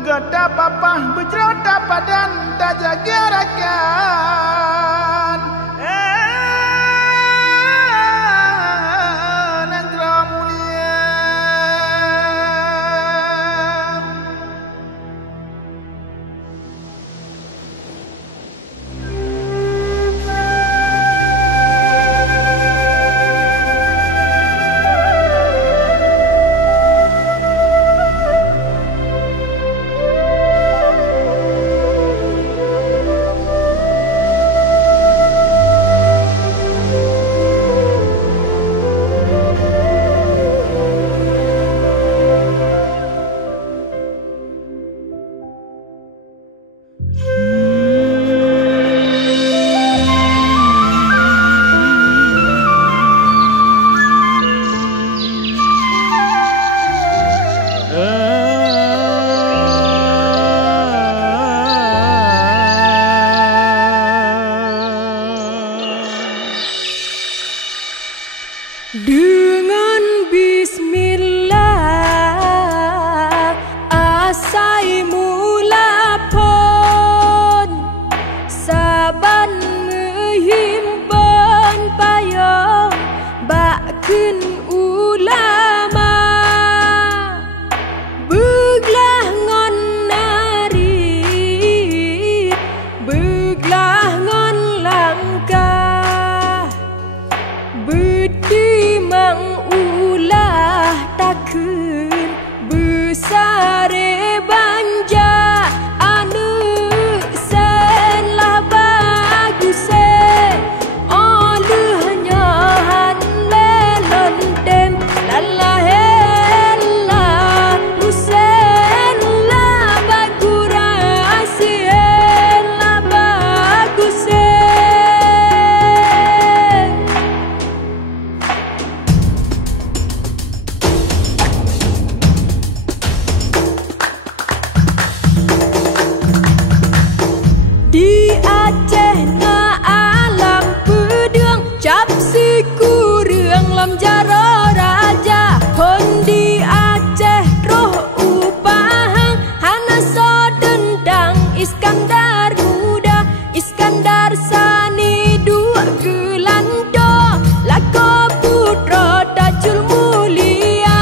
Gada papah berjerota badan tak jaga rakan. Negara mulia. Dengan bismillah asai mula pon saban menghimpun payung bakun ulama beglah ngon nari beglah ngon langkah bedi mang ulah takun besare banja anu sen lah bagus olehnya han lelon dem lalahela usen lah bagurasi lah bagus. Di Aceh na alam pedang cap si kurang lam jaro raja hon di Aceh roh upahang hana so dendang Iskandar muda Iskandar sani dua gelando lako putra Dajjal mulia.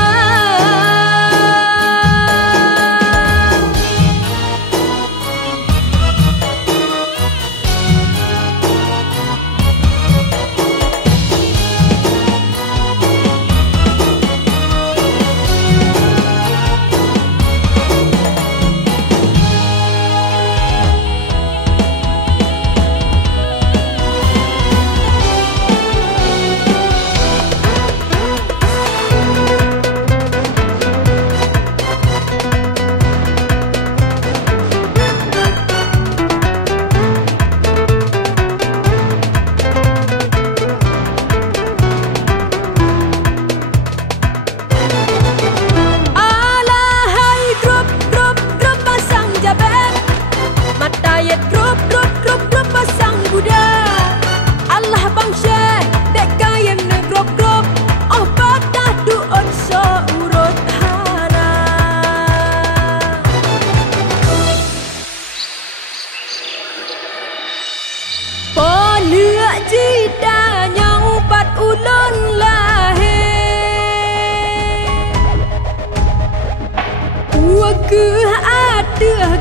Jida nyong pat ulun lahir Wagah aduh